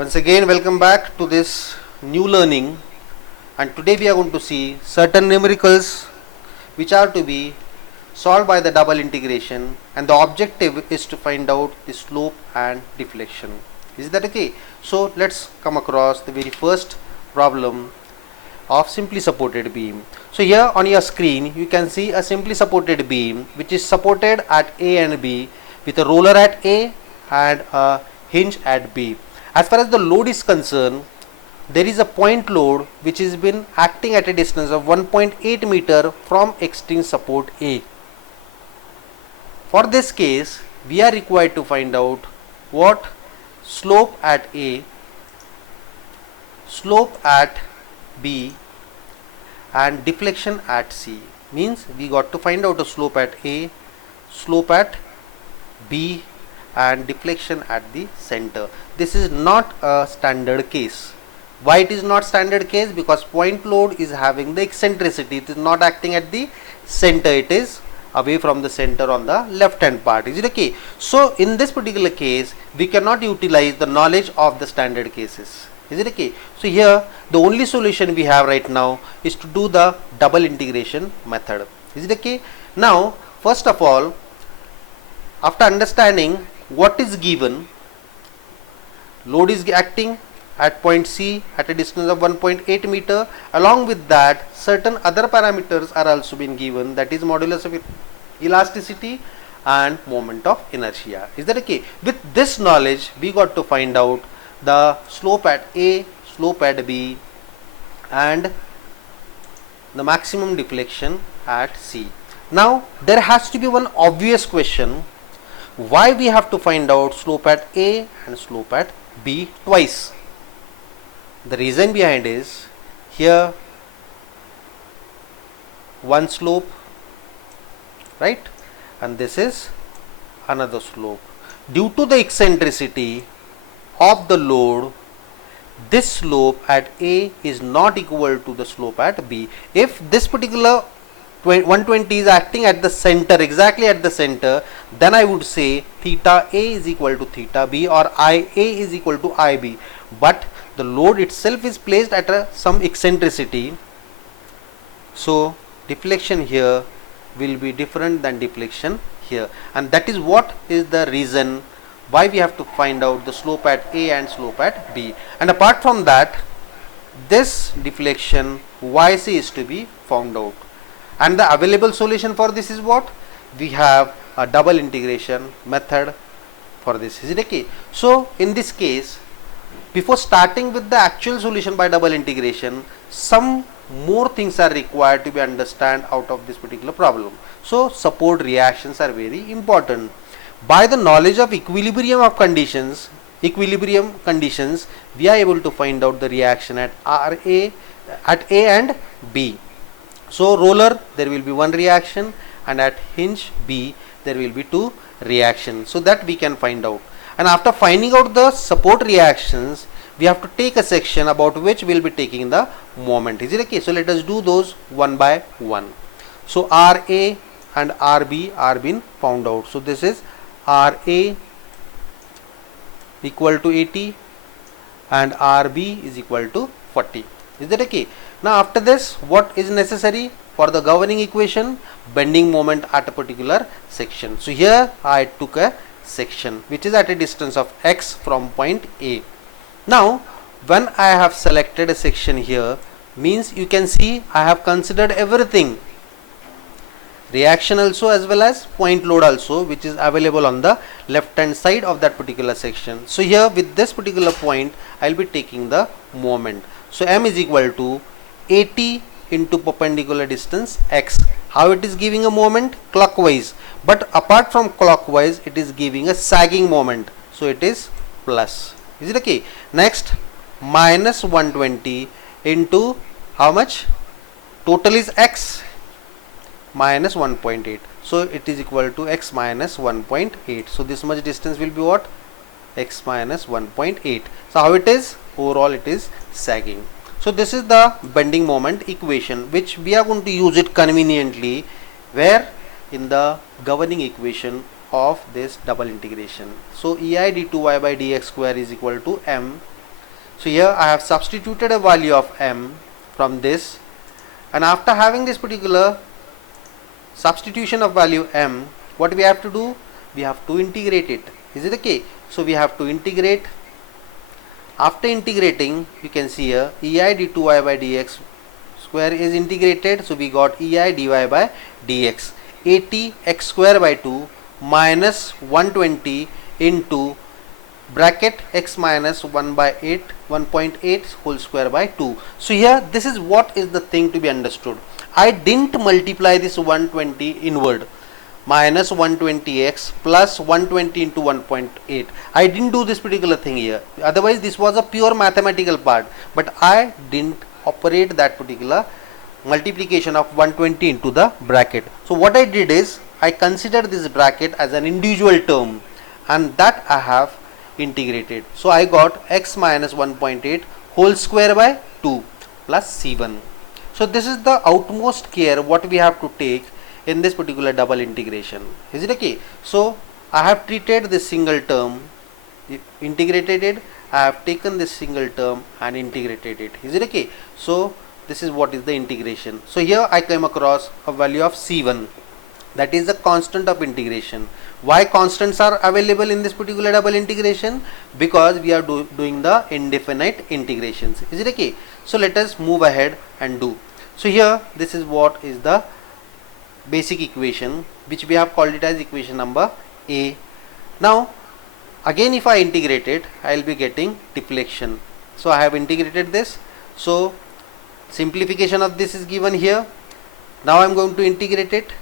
Once again, welcome back to this new learning, and today we are going to see certain numericals which are to be solved by the double integration, and the objective is to find out the slope and deflection. Is that okay? So let's come across the very first problem of simply supported beam. So here on your screen you can see a simply supported beam which is supported at A and B with a roller at A and a hinge at B. As far as the load is concerned, there is a point load which has been acting at a distance of 1.8 meter from extreme support A. For this case, we are required to find out what slope at A, slope at B and deflection at C. Means we got to find out a slope at A, slope at B and deflection at the center. This is not a standard case. Why it is not standard case? Because point load is having the eccentricity. It is not acting at the center. It is away from the center on the left hand part. Is it okay? So in this particular case, we cannot utilize the knowledge of the standard cases. Is it okay? So here the only solution we have right now is to do the double integration method. Is it okay? Now first of all, after understanding what is given, load is acting at point C at a distance of 1.8 meter. Along with that, certain other parameters are also been given, that is modulus of elasticity and moment of inertia. Is that okay? With this knowledge, we got to find out the slope at A, slope at B and the maximum deflection at C. Now there has to be one obvious question, why we have to find out slope at A and slope at B twice. The reason behind is, here one slope, right, and this is another slope. Due to the eccentricity of the load, this slope at A is not equal to the slope at B. If this particular 120 is acting at the center, exactly at the center, then I would say theta A is equal to theta B or IA is equal to IB. But the load itself is placed at some eccentricity, so deflection here will be different than deflection here, and that is what is the reason why we have to find out the slope at A and slope at B. And apart from that, this deflection YC is to be found out. And the available solution for this is what? We have a double integration method for this. Is it okay? So in this case, before starting with the actual solution by double integration, some more things are required to be understand out of this particular problem. So support reactions are very important. By the knowledge of equilibrium conditions, we are able to find out the reaction at A and B. So roller, there will be one reaction, and at hinge B there will be two reactions, so that we can find out. And after finding out the support reactions, we have to take a section about which we will be taking the moment. Is it okay? So let us do those one by one. So RA and RB are been found out. So this is RA equal to 80 and RB is equal to 40. Is that okay? Now after this, what is necessary for the governing equation? Bending moment at a particular section. So here I took a section which is at a distance of x from point A. Now when I have selected a section here, means you can see I have considered everything, reaction also as well as point load also, which is available on the left hand side of that particular section. So here with this particular point, I will be taking the moment. So m is equal to 80 into perpendicular distance x. How it is giving a moment? Clockwise. But apart from clockwise, it is giving a sagging moment. So it is plus. Is it okay? Next, minus 120 into how much? Total is x minus 1.8. So it is equal to x minus 1.8. So this much distance will be what? X minus 1.8. So how it is? Overall it is sagging. So this is the bending moment equation, which we are going to use it conveniently where in the governing equation of this double integration. So ei d2y by dx square is equal to m So here I have substituted a value of m from this, and after having this particular substitution of value m, what we have to do? We have to integrate it. Is it okay? So we have to integrate. After integrating, you can see here ei d2y by dx square is integrated, so we got ei dy by dx 80 x square by 2 minus 120 into bracket x minus 1 by 8 1.8 whole square by 2. So here this is what is the thing to be understood. I didn't multiply this 120 inward, minus 120x plus 120 into 1.8. I didn't do this particular thing here, otherwise this was a pure mathematical part, but I didn't operate that particular multiplication of 120 into the bracket. So what I did is I considered this bracket as an individual term, and that I have integrated. So I got x minus 1.8 whole square by 2 plus c1. So this is the utmost care what we have to take in this particular double integration. Is it okay? So I have treated this single term, integrated it. I have taken this single term and integrated it. Is it okay? So this is what is the integration. So here I came across a value of c1, that is the constant of integration. Why constants are available in this particular double integration? Because we are doing the indefinite integrations. Is it okay? So let us move ahead and do. So here this is what is the basic equation, which we have called it as equation number A. Now again if I integrate it, I will be getting deflection. So I have integrated this. So simplification of this is given here. Now I am going to integrate it.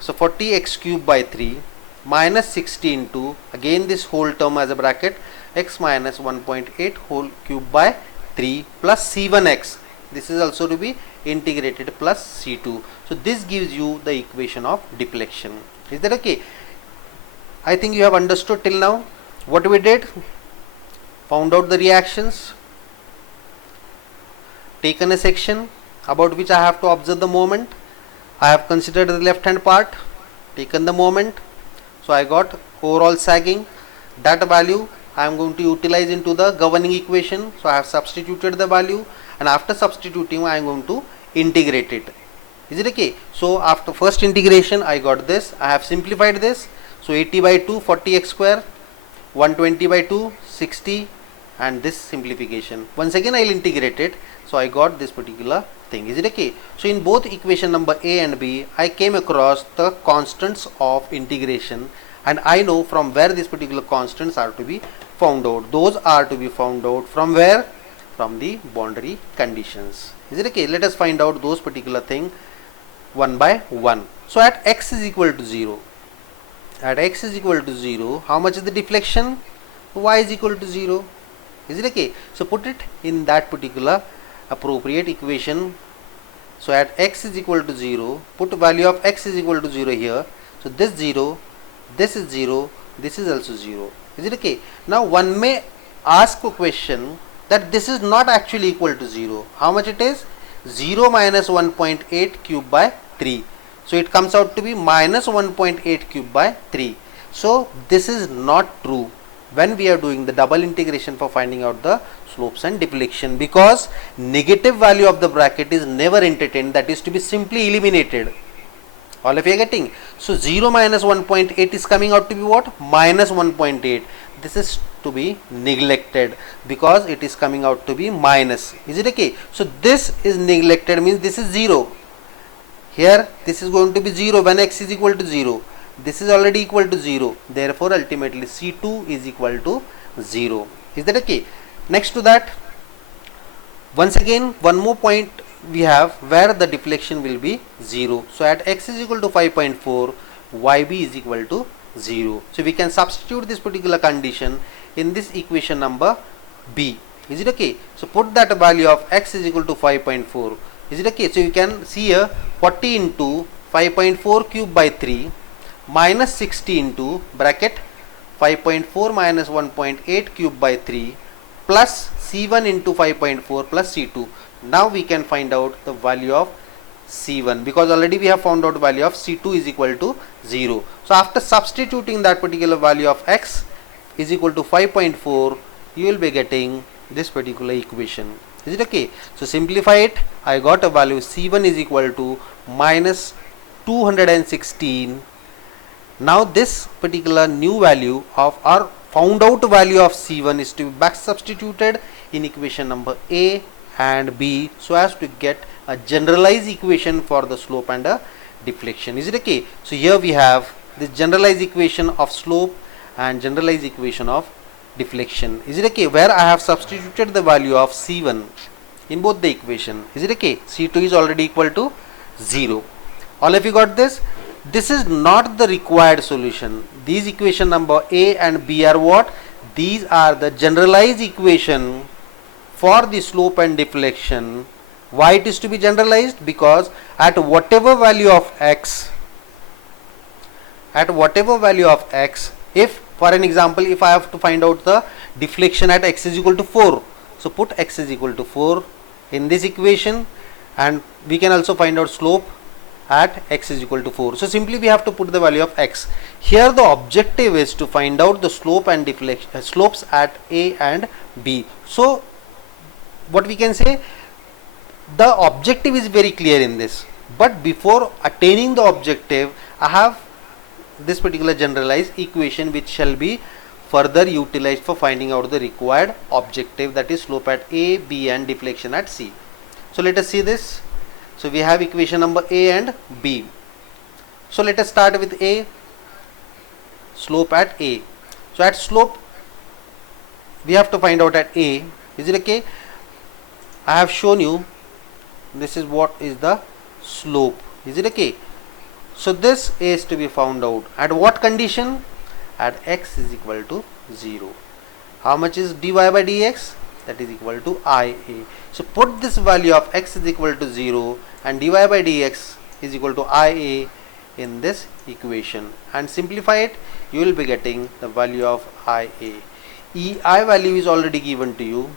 So 40x cube by 3 minus 60 into again this whole term as a bracket x minus 1.8 whole cube by 3 plus c1x. This is also to be integrated plus c2. So this gives you the equation of deflection. Is that okay? I think you have understood till now. What we did? Found out the reactions, taken a section about which I have to observe the moment. I have considered the left hand part, taken the moment. So I got overall sagging. That value I am going to utilize into the governing equation. So I have substituted the value, and after substituting I am going to integrate it. Is it okay? So after first integration I got this. I have simplified this. So 80 by 2 40x square, 120 by 2 60, and this simplification. Once again I will integrate it. So I got this particular thing. Is it okay? So in both equation number A and B, I came across the constants of integration, and I know from where these particular constants are to be found out. Those are to be found out from where? From the boundary conditions. Is it okay? Let us find out those particular thing one by one. So at x is equal to 0, at x is equal to 0, how much is the deflection? Y is equal to 0. Is it okay? So put it in that particular appropriate equation. So at x is equal to 0, put value of x is equal to 0 here. So this 0, this is 0, this is also 0. Is it okay? Now one may ask a question that this is not actually equal to 0. How much it is? 0 minus 1.8 cube by 3. So it comes out to be minus 1.8 cube by 3. So this is not true when we are doing the double integration for finding out the slopes and deflection, because negative value of the bracket is never entertained, that is to be simply eliminated. All of you are getting? So 0 minus 1.8 is coming out to be what? Minus 1.8. This is to be neglected because it is coming out to be minus. Is it okay? So this is neglected, means this is 0. Here this is going to be 0 when x is equal to 0. This is already equal to 0. Therefore ultimately C2 is equal to 0. Is that okay? Next to that, once again one more point we have where the deflection will be 0. So at x is equal to 5.4, yb is equal to 0. So we can substitute this particular condition in this equation number B. Is it okay? So put that value of x is equal to 5.4. Is it okay? So you can see here 40 into 5.4 cube by 3 minus 60 into bracket 5.4 minus 1.8 cube by 3 plus C1 into 5.4 plus C2. Now we can find out the value of C1 because already we have found out value of C2 is equal to 0. So after substituting that particular value of x is equal to 5.4, you will be getting this particular equation. Is it okay? So simplify it. I got a value C1 is equal to minus 216. Now this particular new value of our found out value of C1 is to be back substituted in equation number A and B so as to get a generalized equation for the slope and a deflection. Is it okay? So here we have this generalized equation of slope and generalized equation of deflection. Is it okay? Where I have substituted the value of C1 in both the equation. Is it okay? C2 is already equal to 0. All of you got this? This is not the required solution. These equation number A and B are what? These are the generalized equation for the slope and deflection. Why it is to be generalized? Because at whatever value of x, if for an example, if I have to find out the deflection at x is equal to 4, so put x is equal to 4 in this equation, and we can also find out slope at x is equal to 4. So simply we have to put the value of x. Here the objective is to find out the slope and deflection slopes at A and B. So what we can say, the objective is very clear in this, but before attaining the objective I have this particular generalized equation which shall be further utilized for finding out the required objective, that is slope at A, B and deflection at C. So let us see this. So we have equation number A and B. So let us start with A, slope at A. So at slope we have to find out at A. Is it okay? I have shown you this is what is the slope. Is it okay? So this is to be found out at what condition? At x is equal to 0. How much is dy by dx? That is equal to IA. So put this value of x is equal to 0 and dy by dx is equal to IA in this equation and simplify it. You will be getting the value of IA. EI value is already given to you.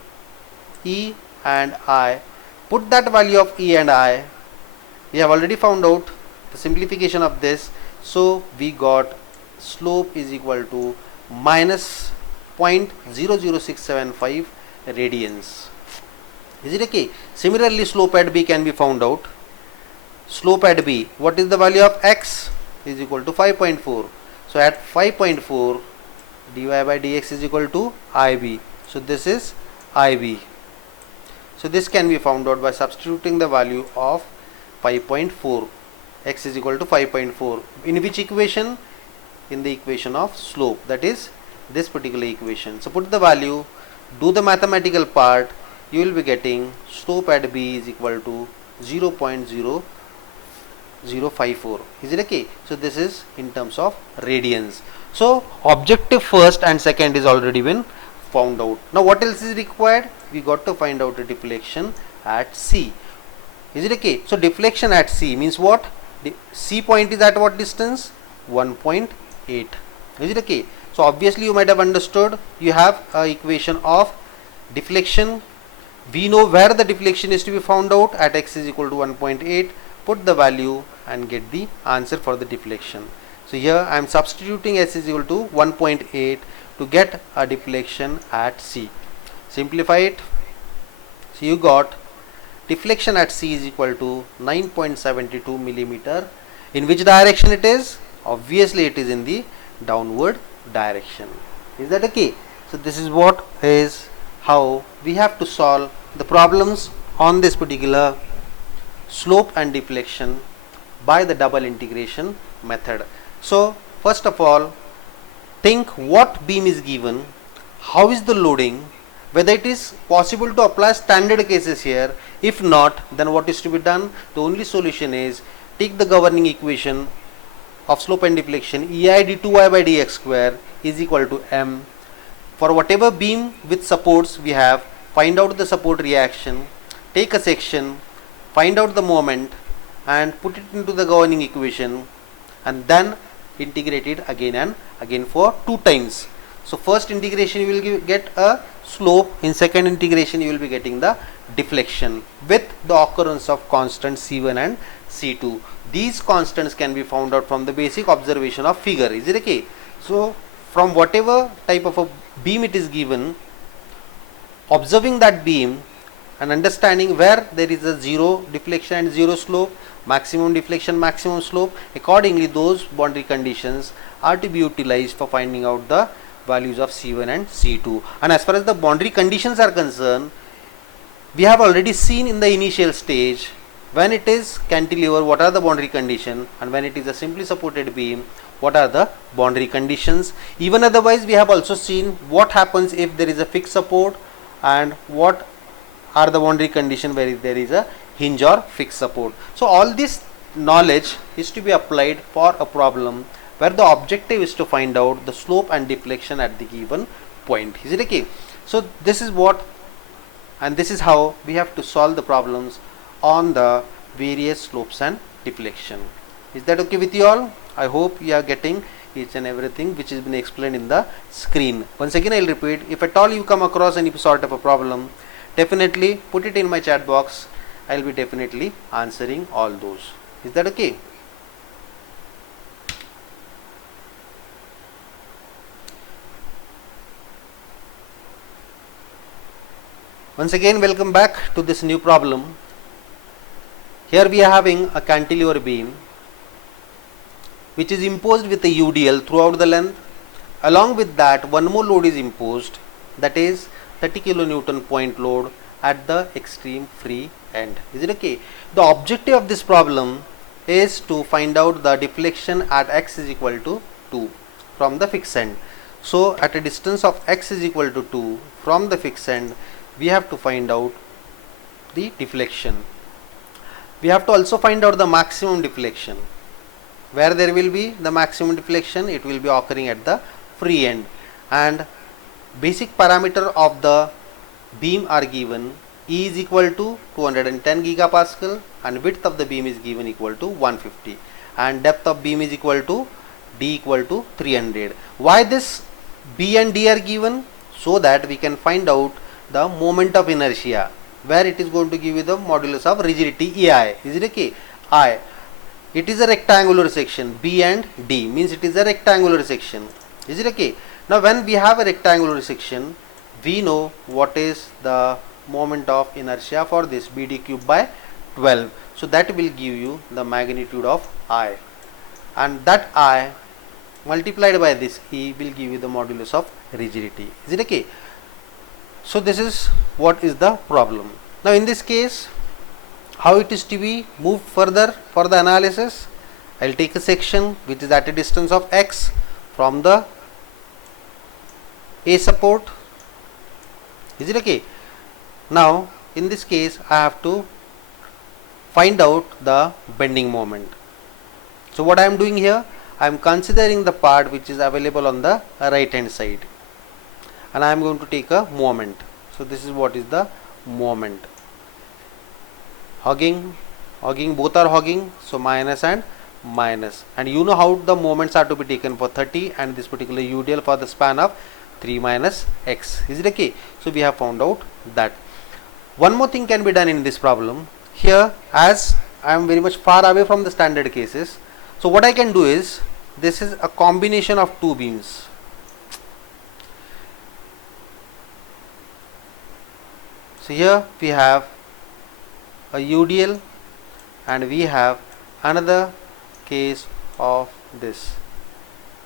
E and I. Put that value of E and I. We have already found out the simplification of this. So we got slope is equal to minus 0.00675 radians. Is it okay? Similarly, slope at B can be found out. Slope at B, what is the value of x? Is equal to 5.4. So at 5.4, dy by dx is equal to IB. So this is IB. So this can be found out by substituting the value of 5.4. X is equal to 5.4. In which equation? In the equation of slope, that is this particular equation. So put the value, do the mathematical part, you will be getting slope at B is equal to 0.0054. Is it okay? So this is in terms of radians. So objective first and second is already been found out. Now what else is required? We got to find out the deflection at C. Is it okay? So deflection at C means what? The C point is at what distance? 1.8. Is it okay? So obviously you might have understood, you have a equation of deflection. We know where the deflection is to be found out at x is equal to 1.8. Put the value and get the answer for the deflection. So here I am substituting s is equal to 1.8 to get a deflection at C. Simplify it. So you got deflection at C is equal to 9.72 millimeter. In which direction it is? Obviously it is in the downward direction. Is that okay? So this is what is how we have to solve the problems on this particular slope and deflection by the double integration method. So first of all, think what beam is given, how is the loading, whether it is possible to apply standard cases here. If not, then what is to be done? The only solution is take the governing equation of slope and deflection, EI d2y by dx square is equal to m. For whatever beam with supports we have, find out the support reaction, take a section, find out the moment and put it into the governing equation and then integrate it again and again for 2 times. So first integration you will get a slope, in second integration you will be getting the deflection with the occurrence of constants C1 and C2. These constants can be found out from the basic observation of figure. Is it okay? So from whatever type of a beam it is given, observing that beam and understanding where there is a zero deflection and zero slope, maximum deflection, maximum slope, accordingly those boundary conditions are to be utilized for finding out the values of C1 and C2. And as far as the boundary conditions are concerned, we have already seen in the initial stage, when it is cantilever what are the boundary conditions, and when it is a simply supported beam what are the boundary conditions. Even otherwise we have also seen what happens if there is a fixed support and what are the boundary condition where there is a hinge or fixed support. So all this knowledge is to be applied for a problem where the objective is to find out the slope and deflection at the given point. Is it okay? So this is what, and this is how we have to solve the problems on the various slopes and deflection. Is that okay with you all? I hope you are getting each and everything which has been explained in the screen. Once again I will repeat, if at all you come across any sort of a problem, definitely put it in my chat box. I will be definitely answering all those. Is that okay? Once again welcome back to this new problem. Here we are having a cantilever beam which is imposed with a UDL throughout the length. Along with that, one more load is imposed, that is 30 kilonewton point load at the extreme free end. Is it okay? The objective of this problem is to find out the deflection at x is equal to 2 from the fixed end. So at a distance of x is equal to 2 from the fixed end, we have to find out the deflection. We have to also find out the maximum deflection. Where there will be the maximum deflection, it will be occurring at the free end. And basic parameter of the beam are given. E is equal to 210 gigapascal and width of the beam is given equal to 150 and depth of beam is equal to D equal to 300. Why this B and D are given? So that we can find out the moment of inertia, where it is going to give you the modulus of rigidity EI. Is it okay? I. It is a rectangular section. B and D means it is a rectangular section. Is it okay? Now when we have a rectangular section, we know what is the moment of inertia for this, BD cube by 12. So that will give you the magnitude of I, and that I multiplied by this E will give you the modulus of rigidity. Is it okay? So this is what is the problem. Now in this case, how it is to be moved further for the analysis? I will take a section which is at a distance of x from the A support. Is it okay? Now in this case I have to find out the bending moment. So what I am doing here, I am considering the part which is available on the right hand side, and I am going to take a moment. So this is what is the moment. Hogging, both are hogging, so minus and minus, and you know how the moments are to be taken for 30 and this particular UDL for the span of 3 minus x. Is it okay? So we have found out that. One more thing can be done in this problem. Here, as I am very much far away from the standard cases, so what I can do is, this is a combination of two beams. So here we have a UDL and we have another case of this.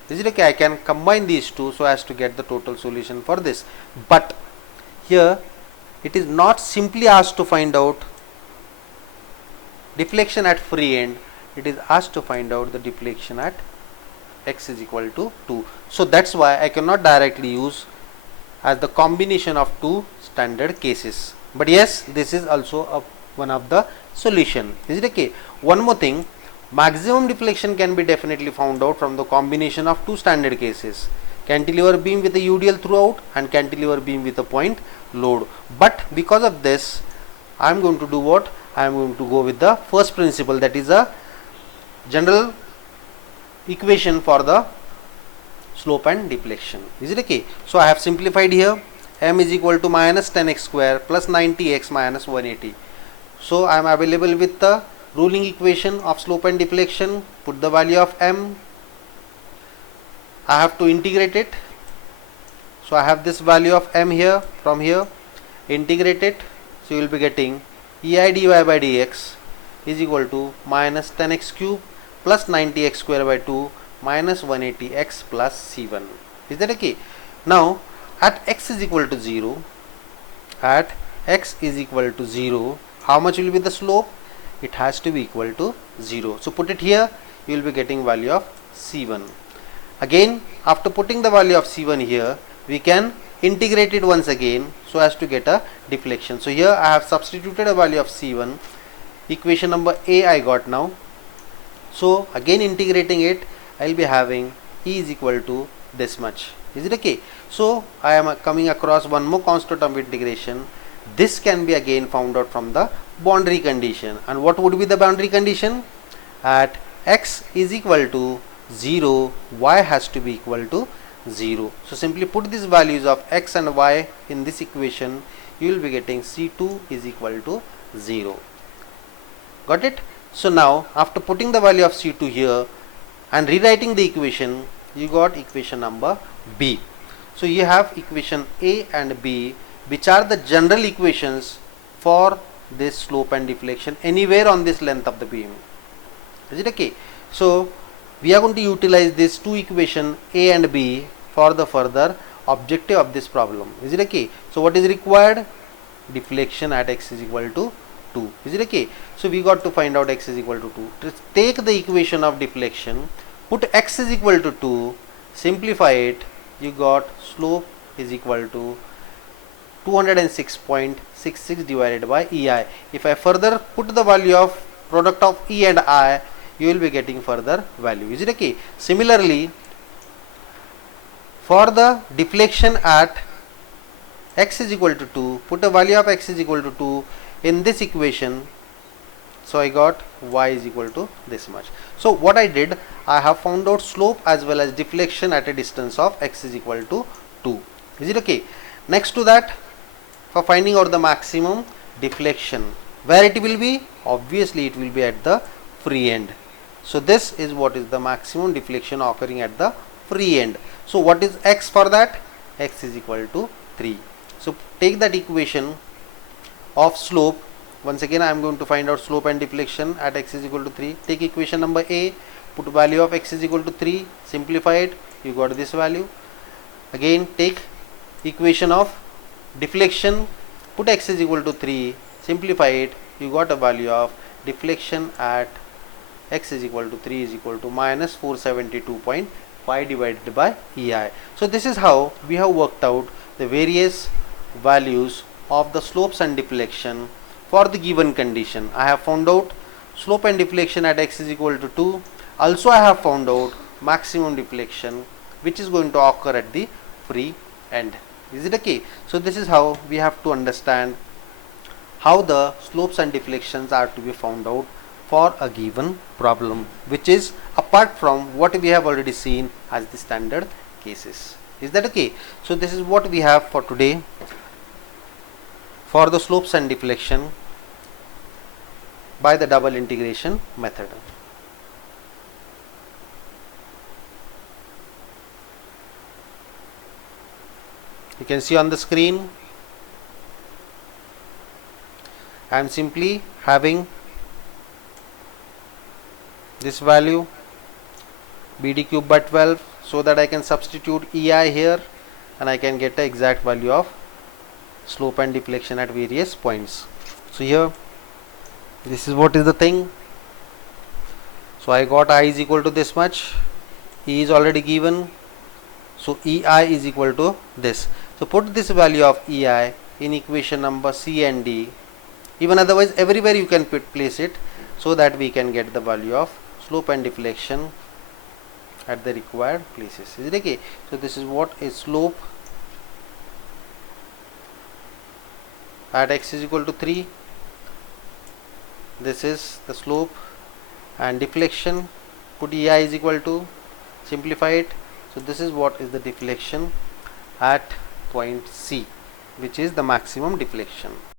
Is it okay? I can combine these two so as to get the total solution for this. But here it is not simply asked to find out deflection at free end, it is asked to find out the deflection at x is equal to 2. So that's why I cannot directly use as the combination of two standard cases. But yes, this is also one of the solution. Is it okay? One more thing, maximum deflection can be definitely found out from the combination of two standard cases, cantilever beam with a UDL throughout and cantilever beam with a point load. But because of this, I am going to do what? I am going to go with the first principle, that is a general equation for the slope and deflection. Is it okay? So I have simplified here. M is equal to minus 10x square plus 90x minus 180. So I am available with the ruling equation of slope and deflection. Put the value of M. I have to integrate it. So I have this value of M here from here, integrate it, so you will be getting ei dy by dx is equal to minus 10x cube plus 90x square by 2 minus 180x plus c1. Is that okay? Now at x is equal to 0, at x is equal to 0, how much will be the slope? It has to be equal to 0. So put it here, you will be getting value of c1. Again, after putting the value of c1 here, we can integrate it once again so as to get a deflection. So here I have substituted a value of c1, equation number A I got now. So again integrating it, I will be having E is equal to this much. Is it okay? So I am coming across one more constant of integration. This can be again found out from the boundary condition. And what would be the boundary condition? At x is equal to 0, y has to be equal to 0. So simply put these values of x and y in this equation, you will be getting c2 is equal to 0. Got it? So now after putting the value of c2 here and rewriting the equation, you got equation number B. So you have equation A and B, which are the general equations for this slope and deflection anywhere on this length of the beam. Is it okay? So we are going to utilize these two equations A and B for the further objective of this problem. Is it okay? So what is required? Deflection at x is equal to 2. Is it okay? So we got to find out x is equal to 2. Just take the equation of deflection, put x is equal to 2, simplify it, you got slope is equal to 206.66 divided by EI. If I further put the value of product of E and I, you will be getting further value. Is it okay? Similarly, for the deflection at x is equal to 2, put a value of x is equal to 2 in this equation. So I got y is equal to this much. So what I did, I have found out slope as well as deflection at a distance of x is equal to 2. Is it okay? Next to that, for finding out the maximum deflection, where it will be? Obviously it will be at the free end. So this is what is the maximum deflection occurring at the free end. So what is x for that? X is equal to 3. So take that equation of slope. Once again I am going to find out slope and deflection at x is equal to 3. Take equation number A, put value of x is equal to 3, simplify it, you got this value. Again take equation of deflection, put x is equal to 3, simplify it, you got a value of deflection at x is equal to 3 is equal to minus 472.5 divided by EI. So this is how we have worked out the various values of the slopes and deflection for the given condition. I have found out slope and deflection at x is equal to 2. Also I have found out maximum deflection which is going to occur at the free end. Is it okay? So this is how we have to understand how the slopes and deflections are to be found out for a given problem, which is apart from what we have already seen as the standard cases. Is that okay? So this is what we have for today for the slopes and deflection by the double integration method. You can see on the screen I am simply having this value BD cube by 12 so that I can substitute EI here and I can get the exact value of slope and deflection at various points. So here this is what is the thing. So I got I is equal to this much, E is already given, so EI is equal to this. So put this value of EI in equation number C and D, even otherwise everywhere you can place it so that we can get the value of slope and deflection at the required places. Is it okay? So this is what is slope at x is equal to 3. This is the slope and deflection. Put EI is equal to, simplify it. So this is what is the deflection at point C, which is the maximum deflection.